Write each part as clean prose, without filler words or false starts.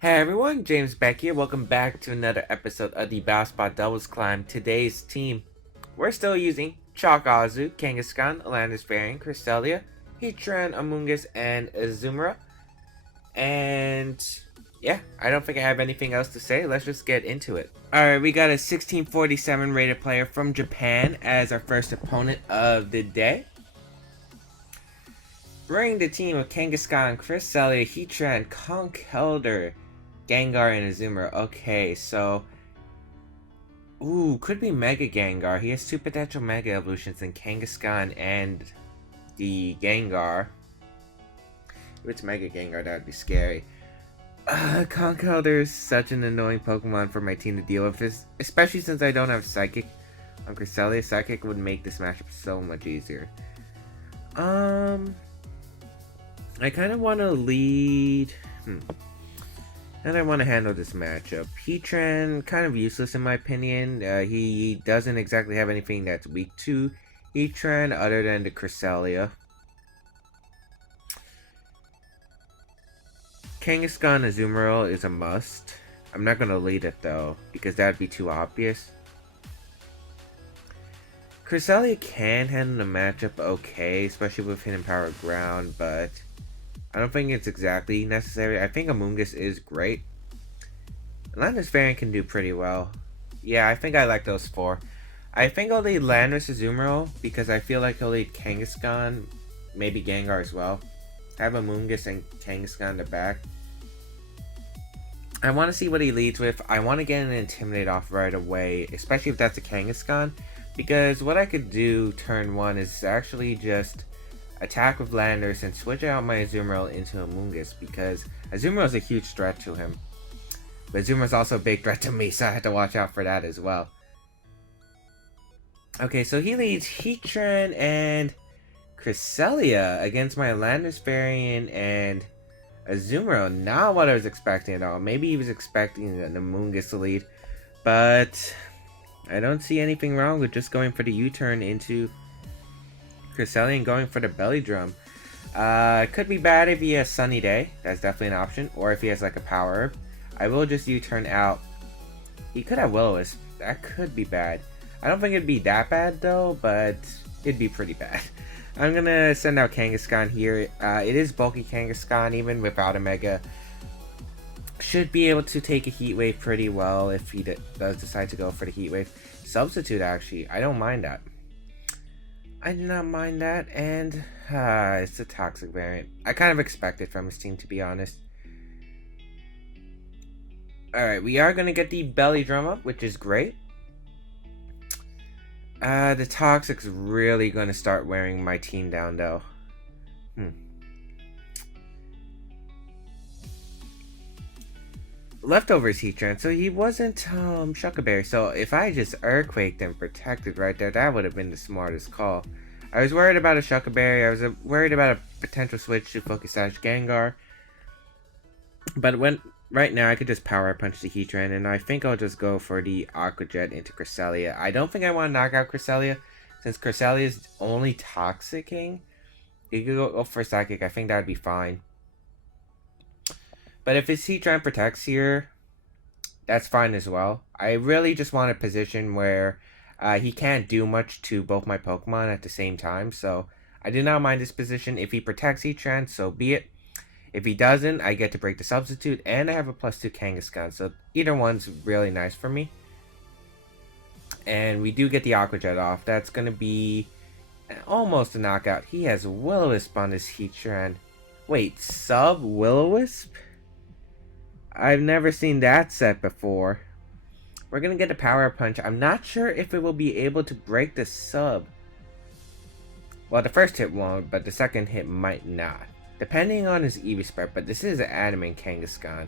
Hey everyone, James Baek here. Welcome back to another episode of the Basketball Doubles Climb. Today's team, we're still using Chalkazu, Kangaskhan, Alandis Varian, Cresselia, Heatran, Amoonguss, and Azumarill. And yeah, I don't think I have anything else to say. Let's just get into it. Alright, we got a 1647 rated player from Japan as our first opponent of the day. Bring the team of Kangaskhan, Cresselia, Heatran, Conkeldurr, Gengar, and Azumarill. Okay, so... Ooh, could be Mega Gengar. He has two potential Mega Evolutions in Kangaskhan and the Gengar. If it's Mega Gengar, that would be scary. Conkeldurr is such an annoying Pokemon for my team to deal with, especially since I don't have Psychic on Cresselia. Psychic would make this matchup so much easier. I kind of want to lead... And I want to handle this matchup. Heatran, kind of useless in my opinion. He doesn't exactly have anything that's weak to Heatran other than the Cresselia. Kangaskhan Azumarill is a must. I'm not going to lead it though, because that would be too obvious. Cresselia can handle the matchup okay, especially with Hidden Power Ground, but I don't think it's exactly necessary. I think Amoonguss is great. Landis Variant can do pretty well. Yeah, I think I like those four. I think I'll lead Landorus Azumarill because I feel like he'll lead Kangaskhan, maybe Gengar as well. Have Amoonguss and Kangaskhan in the back. I want to see what he leads with. I want to get an Intimidate off right away, especially if that's a Kangaskhan, because what I could do turn one is actually just attack with Landorus and switch out my Azumarill into Amoonguss because Azumarill is a huge threat to him. But Azumarill is also a big threat to me, so I have to watch out for that as well. Okay, so he leads Heatran and Cresselia against my Landorus Varian and Azumarill. Not what I was expecting at all. Maybe he was expecting an Amoonguss to lead, but I don't see anything wrong with just going for the U-turn into Cresselia and going for the belly drum. It could be bad if he has Sunny Day. That's definitely an option. Or if he has like a power herb. I will just U-turn out. He could have Will-O-Wisp. That could be bad. I don't think it'd be that bad though, but it'd be pretty bad. I'm gonna send out Kangaskhan here. It is bulky Kangaskhan even without a Mega. Should be able to take a Heat Wave pretty well if he does decide to go for the Heat Wave. Substitute actually. I don't mind that. I do not mind that, and it's a Toxic variant. I kind of expect it from his team, to be honest. Alright, we are going to get the belly drum up, which is great. The Toxic's really going to start wearing my team down, though. Leftovers Heatran, so he wasn't Shuckleberry. So if I just Earthquaked and protected right there, that would have been the smartest call. I was worried about a Shuckleberry. I was worried about a potential switch to Focus Sash Gengar. But right now I could just Power Punch the Heatran, and I think I'll just go for the Aqua Jet into Cresselia. I don't think I want to knock out Cresselia, since Cresselia is only Toxicking. You could go for Psychic. I think that would be fine. But if his Heatran protects here, that's fine as well. I really just want a position where he can't do much to both my Pokemon at the same time. So I do not mind this position. If he protects Heatran, so be it. If he doesn't, I get to break the substitute, and I have a +2 Kangaskhan. So either one's really nice for me. And we do get the Aqua Jet off. That's going to be almost a knockout. He has Will-O-Wisp on his Heatran. Wait, sub Will-O-Wisp? I've never seen that set before. We're going to get a Power Punch. I'm not sure if it will be able to break the sub. Well, the first hit won't, but the second hit might not. Depending on his EV spread, but this is an Adamant Kangaskhan.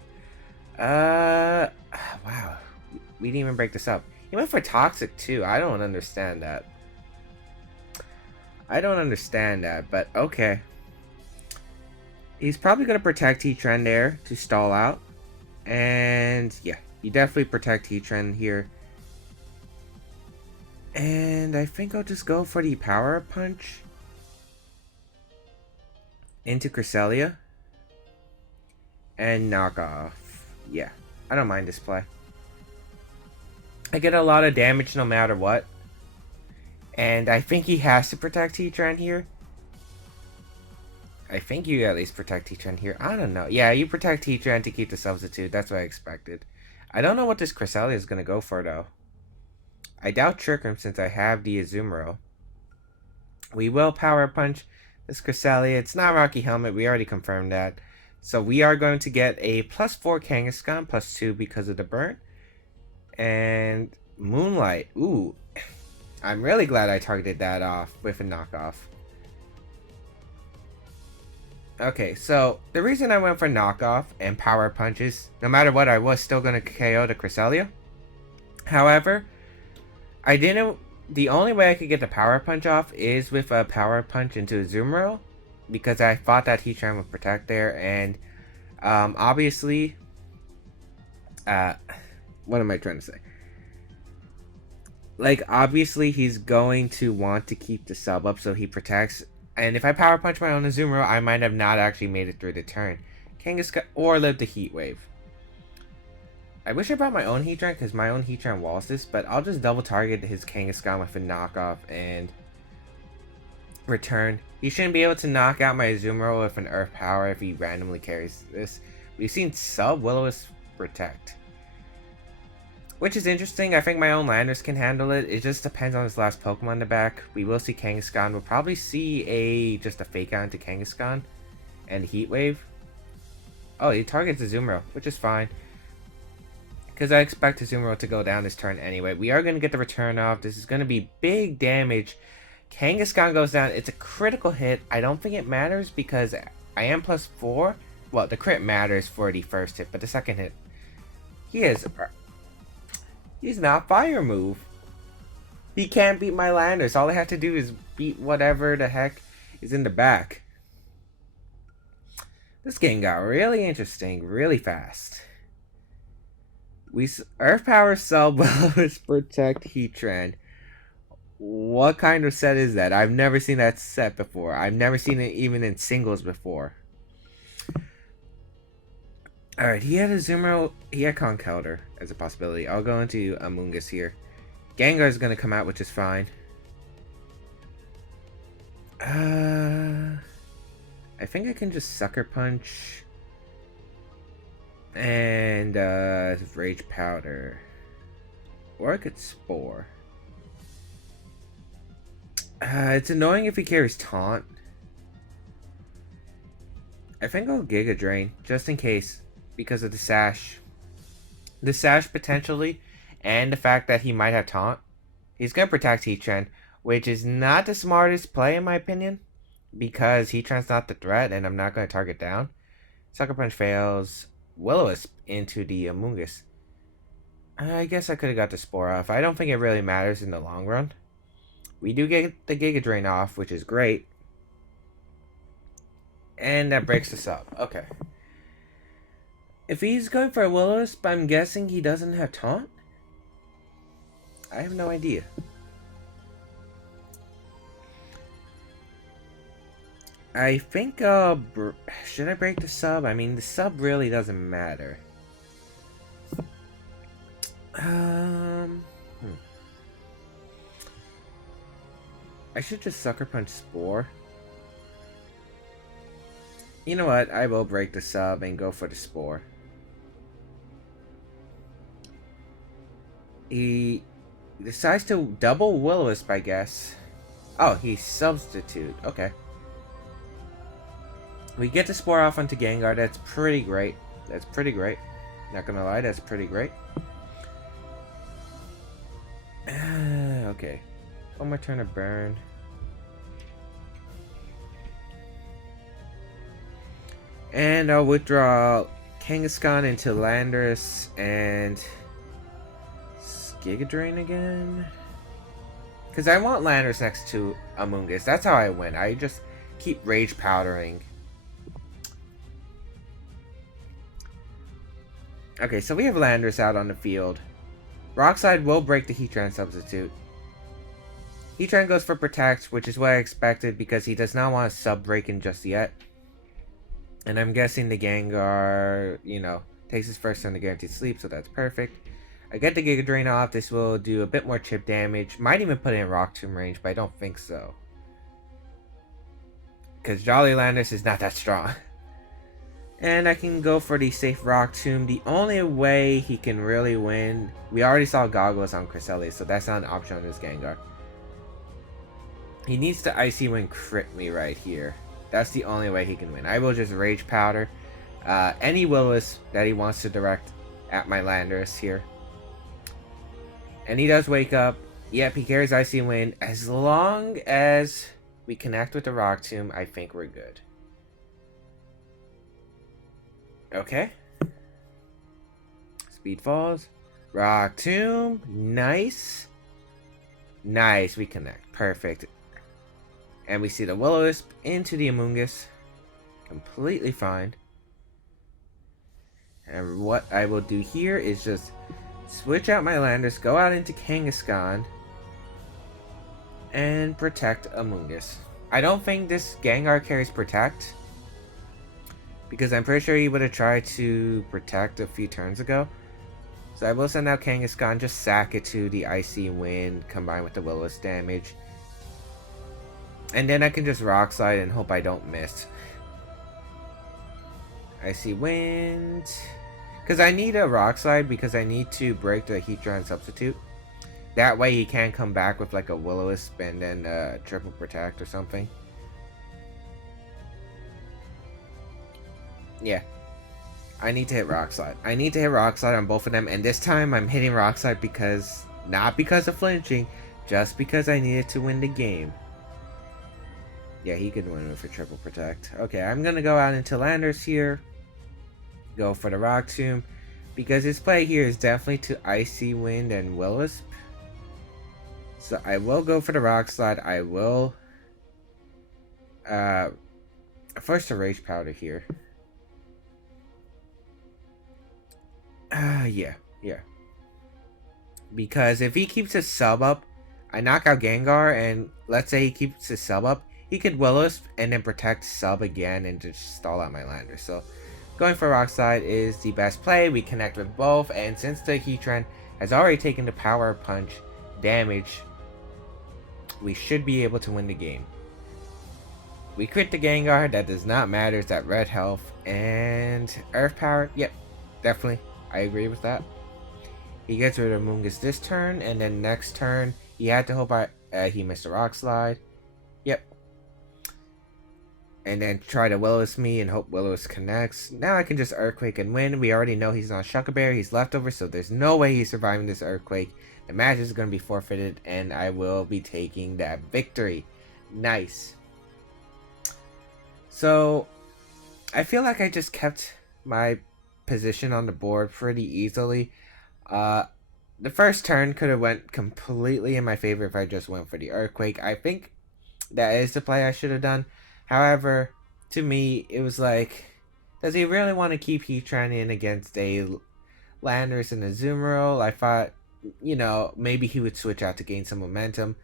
Wow. We didn't even break this up. He went for Toxic too. I don't understand that. But okay. He's probably going to protect Heatran there to stall out. And yeah, you definitely protect Heatran here. And I think I'll just go for the Power Punch into Cresselia and knock off Yeah, I don't mind this play. I get a lot of damage no matter what. And I think he has to protect Heatran here. I think you at least protect Heatran here. I don't know. Yeah, you protect Heatran to keep the substitute. That's what I expected. I don't know what this Cresselia is going to go for, though. I doubt Trick Room since I have the Azumarill. We will Power Punch this Cresselia. It's not Rocky Helmet. We already confirmed that. So we are going to get a +4 Kangaskhan, +2 because of the burn. And Moonlight. Ooh. I'm really glad I targeted that off with a knockoff. Okay, so the reason I went for knockoff and power punches, no matter what, I was still going to KO the Cresselia. However, I didn't. The only way I could get the power punch off is with a power punch into Azumarill, because I thought that Heatran would protect there, and obviously, what am I trying to say? Like, obviously, he's going to want to keep the sub up so he protects. And if I power punch my own Azumarill, I might have not actually made it through the turn. Kangaskhan or lived the Heat Wave. I wish I brought my own Heatran because my own Heatran walls this, but I'll just double target his Kangaskhan with a knockoff and return. He shouldn't be able to knock out my Azumarill with an Earth Power if he randomly carries this. We've seen sub Will-O-Wisp protect, which is interesting. I think my own Landers can handle it. It just depends on his last Pokemon in the back. We will see Kangaskhan. We'll probably see just a Fake Out into Kangaskhan and Heat Wave. Oh, he targets Azumarill, which is fine, because I expect Azumarill to go down this turn anyway. We are going to get the return off. This is going to be big damage. Kangaskhan goes down. It's a critical hit. I don't think it matters because I am +4. Well, the crit matters for the first hit, but the second hit, he's not Fire move. He can't beat my Landers. All I have to do is beat whatever the heck is in the back. This game got really interesting really fast. Earth Power Sub Will-O-Wisp protect Heatran. What kind of set is that? I've never seen that set before. I've never seen it even in singles before. Alright, he had Azumarill. He had Conkeldurr as a possibility. I'll go into Amoonguss here. Gengar is going to come out, which is fine. I think I can just Sucker Punch and Rage Powder, or I could Spore. It's annoying if he carries Taunt. I think I'll Giga Drain just in case, because of the Sash. The Sash potentially, and the fact that he might have Taunt. He's gonna protect Heatran, which is not the smartest play in my opinion, because Heatran's not the threat, and I'm not gonna target down. Sucker Punch fails. Will-O-Wisp into the Amoonguss. I guess I could have got the Spore off. I don't think it really matters in the long run. We do get the Giga Drain off, which is great. And that breaks us up. Okay. If he's going for a Will-O-Wisp, I'm guessing he doesn't have Taunt? I have no idea. I think, should I break the sub? I mean, the sub really doesn't matter. I should just Sucker Punch Spore. You know what? I will break the sub and go for the Spore. He decides to double Will-O-Wisp, I guess. Oh, he substitute. Okay. We get the Spore off onto Gengar. That's pretty great. That's pretty great. Not gonna lie, that's pretty great. Okay. One more turn of burn. And I'll withdraw Kangaskhan into Landorus and Giga Drain again. Because I want Landorus next to Amoonguss. That's how I win. I just keep Rage Powdering. Okay, so we have Landorus out on the field. Rockslide will break the Heatran substitute. Heatran goes for Protect, which is what I expected because he does not want to sub-break in just yet. And I'm guessing the Gengar, you know, Takes his first turn to guarantee sleep, so that's perfect. I get the Giga Drain off. This will do a bit more chip damage. Might even put it in Rock Tomb range, but I don't think so. Because Jolly Landis is not that strong. And I can go for the safe Rock Tomb. The only way he can really win... We already saw Goggles on Cresselia, so that's not an option on this Gengar. He needs to Icy Wind crit me right here. That's the only way he can win. I will just Rage Powder any Willis that he wants to direct at my Landorus here. And he does wake up. Yep, he carries Icy Wind. As long as we connect with the Rock Tomb, I think we're good. Okay. Speed falls. Rock Tomb. Nice. Nice, we connect. Perfect. And we see the Will-O-Wisp into the Amoonguss. Completely fine. And what I will do here is just switch out my Landorus, go out into Kangaskhan, and protect Amoonguss. I don't think this Gengar carries Protect, because I'm pretty sure he would have tried to Protect a few turns ago. So I will send out Kangaskhan, just sack it to the Icy Wind, combined with the Will-O-Wisp damage. And then I can just Rock Slide and hope I don't miss. Icy Wind. Because I need a Rock Slide because I need to break the Heatran substitute. That way he can come back with like a Will-O-Wisp and then triple Protect or something. Yeah. I need to hit Rock Slide. I need to hit Rock Slide on both of them. And this time I'm hitting Rock Slide because... Not because of flinching. Just because I needed to win the game. Yeah, he could win with a triple Protect. Okay, I'm going to go out into Landorus here. Go for the Rock Tomb. Because his play here is definitely to Icy Wind and Will-O-Wisp. So I will go for the Rock Slide. I will... First a Rage Powder here. Yeah. Because if he keeps his sub up, I knock out Gengar, and let's say he keeps his sub up, he could Will-O-Wisp and then protect sub again and just stall out my Lander. So going for Rock Slide is the best play. We connect with both, and since the Heatran has already taken the Power Punch damage, we should be able to win the game. We crit the Gengar, that does not matter, it's at red health. And Earth Power, yep, definitely, I agree with that. He gets rid of Amoonguss this turn, and then next turn, he had to hope he missed a Rock Slide. Yep. And then try to Will-O-Wisp me and hope Will-O-Wisp connects. Now I can just Earthquake and win. We already know he's not Shuckle Berry, he's leftover, so there's no way he's surviving this Earthquake. The match is going to be forfeited, and I will be taking that victory. Nice. So, I feel like I just kept my position on the board pretty easily. The first turn could have went completely in my favor if I just went for the Earthquake. I think that is the play I should have done. However, to me, it was like, does he really want to keep Heatran in against a Landorus and a Azumarill? I thought, you know, maybe he would switch out to gain some momentum.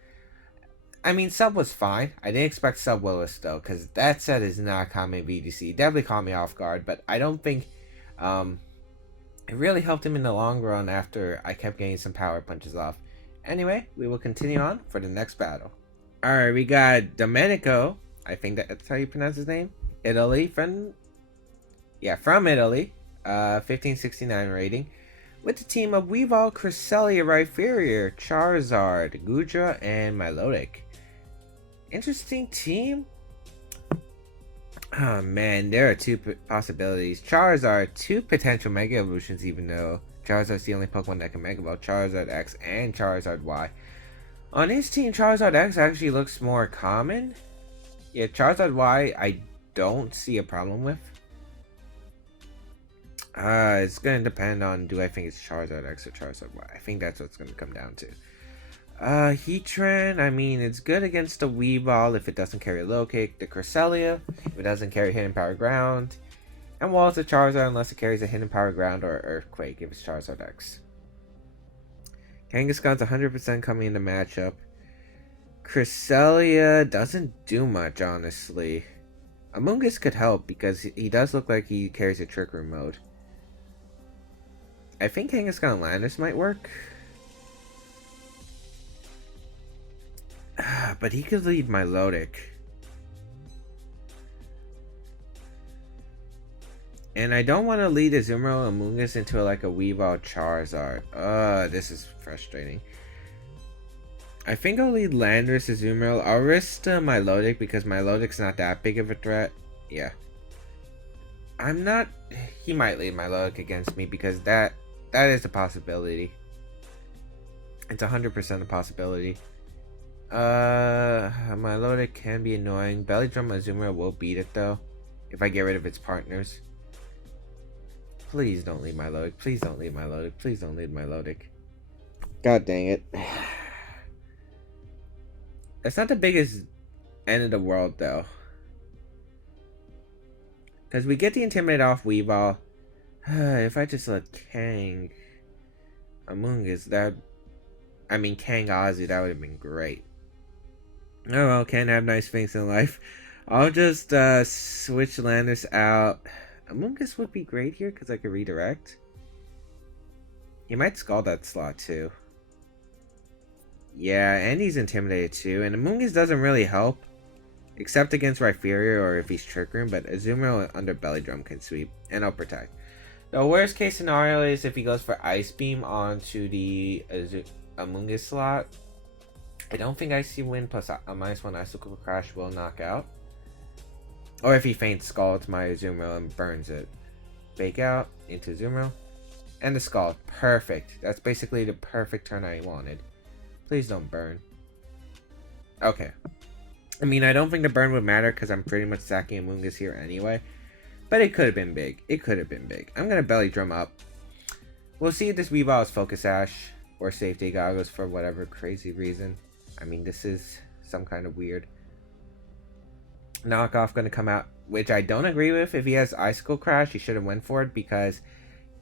I mean, Sub was fine. I didn't expect Sub Willis, though, because that set is not common VDC. Definitely caught me off guard, but I don't think it really helped him in the long run after I kept getting some power punches off. Anyway, we will continue on for the next battle. Alright, we got Domenico. I think that's how you pronounce his name. Italy. From Italy. 1569 rating. With the team of Weavile, Cresselia, Rhyperior, Charizard, Gudra, and Milotic. Interesting team. Oh man, there are two possibilities. Charizard, two potential Mega Evolutions, even though Charizard's the only Pokemon that can Mega Evolve. Charizard X and Charizard Y. On his team, Charizard X actually looks more common. Yeah, Charizard Y, I don't see a problem with. It's going to depend on, do I think it's Charizard X or Charizard Y? I think that's what it's going to come down to. Heatran, I mean, it's good against the Weavile if it doesn't carry Low Kick. The Cresselia, if it doesn't carry Hidden Power Ground. And Walls the Charizard unless it carries a Hidden Power Ground or Earthquake if it's Charizard X. Kangaskhan's 100% coming in the matchup. Cresselia doesn't do much, honestly. Amoonguss could help because he does look like he carries a Trick Room mode. I think Kangaskhan Landis might work. But he could lead Milotic. And I don't want to lead Azumarill Amoonguss into like a Weavile Charizard. This is frustrating. I think I'll lead Landorus Azumarill. I'll risk Milotic because Milotic's not that big of a threat. Yeah. I'm not... He might lead Milotic against me because that is a possibility. It's 100% a possibility. Milotic can be annoying. Belly Drum Azumarill will beat it though. If I get rid of its partners. Please don't lead Milotic. Please don't lead Milotic. Please don't lead Milotic. God dang it. It's not the biggest end of the world though. Because we get the Intimidate off Weavile. If I just let Kang Amoonguss, Kang Ozzy, that would have been great. Oh well, can't have nice things in life. I'll just switch Landis out. Amoonguss would be great here because I could redirect. He might Scald that slot too. Yeah, and he's intimidated too. And Amoonguss doesn't really help. Except against Rhyperior or if he's Trick Room. But Azumarill under Belly Drum can sweep. And I'll protect. The worst case scenario is if he goes for Ice Beam onto the Amoonguss slot. I don't think Icy Wind plus a -1 Icicle Crash will knock out. Or if he feints Scalds my Azumarill and burns it. Fake out into Azumarill. And the Scald. Perfect. That's basically the perfect turn I wanted. Please don't burn. Okay. I don't think the burn would matter because I'm pretty much sacking Amoonguss here anyway. But it could have been big. It could have been big. I'm going to Belly Drum up. We'll see if this Weavile is Focus Sash or Safety Goggles for whatever crazy reason. This is some kind of weird. Knockoff going to come out, which I don't agree with. If he has Icicle Crash, he should have went for it because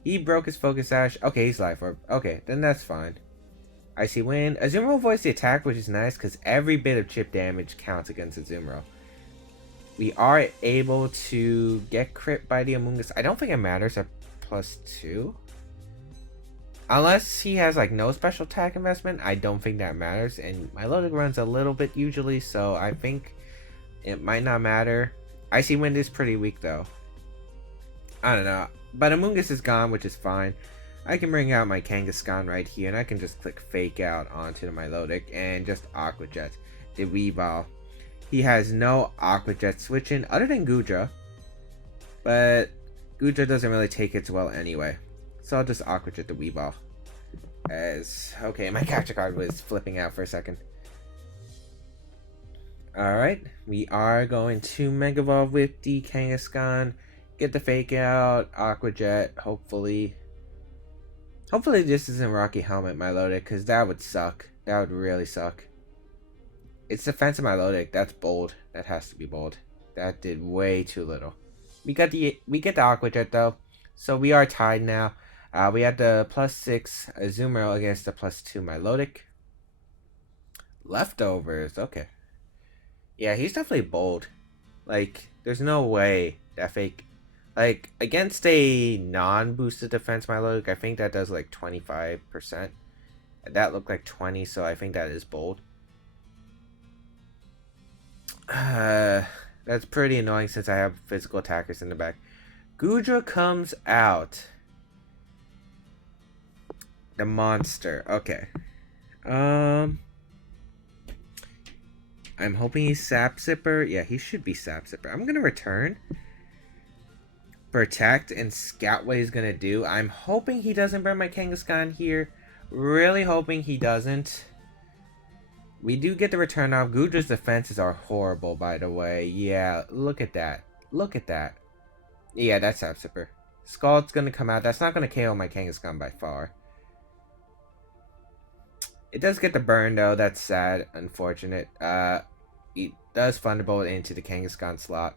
he broke his Focus Sash. Okay, he's Life Orb. Okay, then that's fine. Icy Wind. Azumarill avoids the attack, which is nice because every bit of chip damage counts against Azumarill. We are able to get crit by the Amoonguss. I don't think it matters at +2. Unless he has like no special attack investment, I don't think that matters. And Milotic runs a little bit usually, so I think it might not matter. Icy Wind is pretty weak though. I don't know. But Amoonguss is gone, which is fine. I can bring out my Kangaskhan right here, and I can just click Fake Out onto the Milotic and just Aqua Jet the Weavile. He has no Aqua Jet switching other than Goodra, but Goodra doesn't really take it well anyway. So I'll just Aqua Jet the Weavile. Okay, my capture card was flipping out for a second. Alright, we are going to Mega Evolve with the Kangaskhan. Get the Fake Out, Aqua Jet, hopefully. Hopefully this isn't Rocky Helmet Milotic, because that would suck. That would really suck. It's Defensive Milotic. That's bold. That has to be bold. That did way too little. We get the Aqua Jet though, so we are tied now. We had the +6 Azumarill against the +2 Milotic. Leftovers. Okay. Yeah, he's definitely bold. Like, there's no way that fake. Like, against a non-boosted defense Milotic, I think that does like 25%. That looked like 20, so I think that is bold. That's pretty annoying since I have physical attackers in the back. Goodra comes out. The monster. Okay. I'm hoping he's Sap Zipper. Yeah, he should be Sap Zipper. I'm gonna return. Protect and scout what he's gonna do. I'm hoping he doesn't burn my Kangaskhan here. Really hoping he doesn't. We do get the return off. Goodra's defenses are horrible, by the way. Yeah, look at that. Look at that. Yeah, that's Sap Zipper. Scald's gonna come out. That's not gonna KO my Kangaskhan by far. It does get the burn though. That's sad. Unfortunate. It does Thunderbolt into the Kangaskhan slot.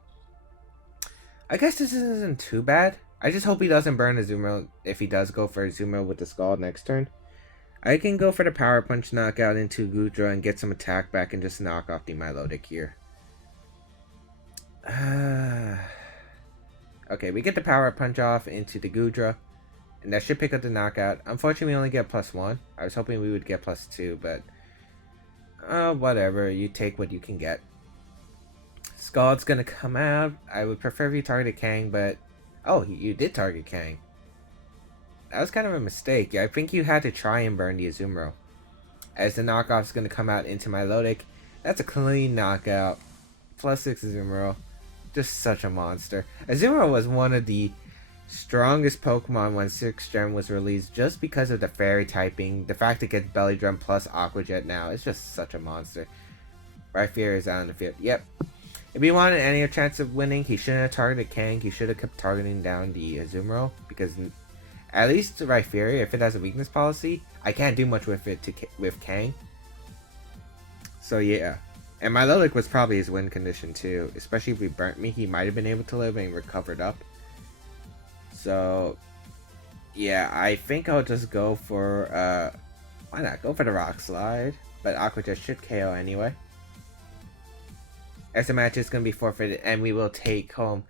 I guess this isn't too bad. I just hope he doesn't burn Azumarill if he does go for Azumarill with the Scald next turn. I can go for the Power Punch knockout into Goodra and get some attack back and just knock off the Milotic here. Okay, we get the Power Punch off into the Goodra. And that should pick up the knockout. Unfortunately, we only get +1. I was hoping we would get +2, but whatever. You take what you can get. Scald's gonna come out. I would prefer if you targeted Kang, but oh, you did target Kang. That was kind of a mistake. I think you had to try and burn the Azumarill, as the knockoff's gonna come out into my Milotic. That's a clean knockout. +6 Azumarill. Just such a monster. Azumarill was one of the strongest Pokemon when 6th Gen was released, just because of the fairy typing. The fact it gets Belly Drum plus Aqua Jet now. It's just such a monster. Rhyperior is out on the field. Yep. If he wanted any chance of winning, he shouldn't have targeted Kang. He should have kept targeting down the Azumarill, because at least Rhyperior, if it has a weakness policy, I can't do much with it with Kang. So yeah. And my Milotic was probably his win condition too. Especially if he burnt me, he might have been able to live and recovered up. So yeah, I think I'll just go for why not? Go for the Rock Slide. But Aqua Jet should KO anyway. As the match is gonna be forfeited, and we will take home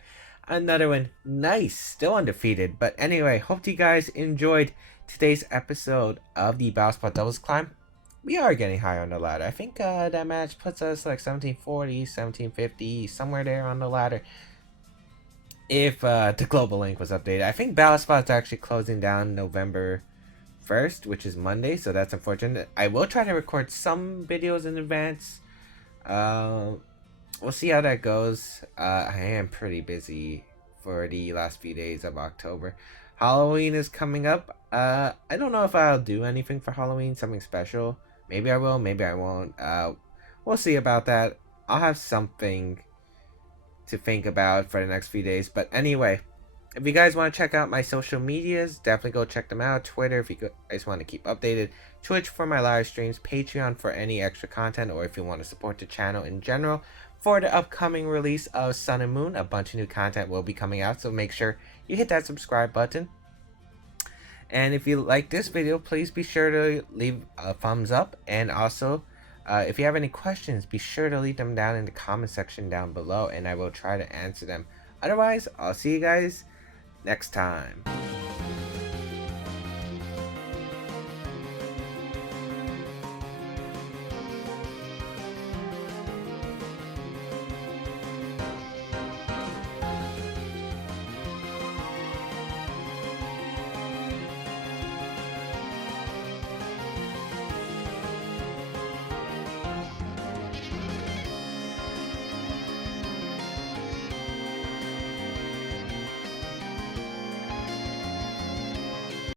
another one. Nice, still undefeated. But anyway, hope you guys enjoyed today's episode of the Battlespot Doubles Climb. We are getting higher on the ladder. I think that match puts us like 1740, 1750, somewhere there on the ladder. If the global link was updated. I think Battlespot is actually closing down November 1st, which is Monday, so that's unfortunate. I will try to record some videos in advance. We'll see how that goes. I am pretty busy for the last few days of October. Halloween is coming up. I don't know if I'll do anything for Halloween, something special. Maybe I will, maybe I won't. We'll see about that. I'll have something to think about for the next few days. But anyway, if you guys want to check out my social medias, definitely go check them out. Twitter, if you guys want to keep updated. Twitch for my live streams. Patreon for any extra content, or if you want to support the channel in general. For the upcoming release of Sun and Moon, a bunch of new content will be coming out, so make sure you hit that subscribe button. And if you like this video, please be sure to leave a thumbs up. And also, if you have any questions, be sure to leave them down in the comment section down below, and I will try to answer them. Otherwise, I'll see you guys next time.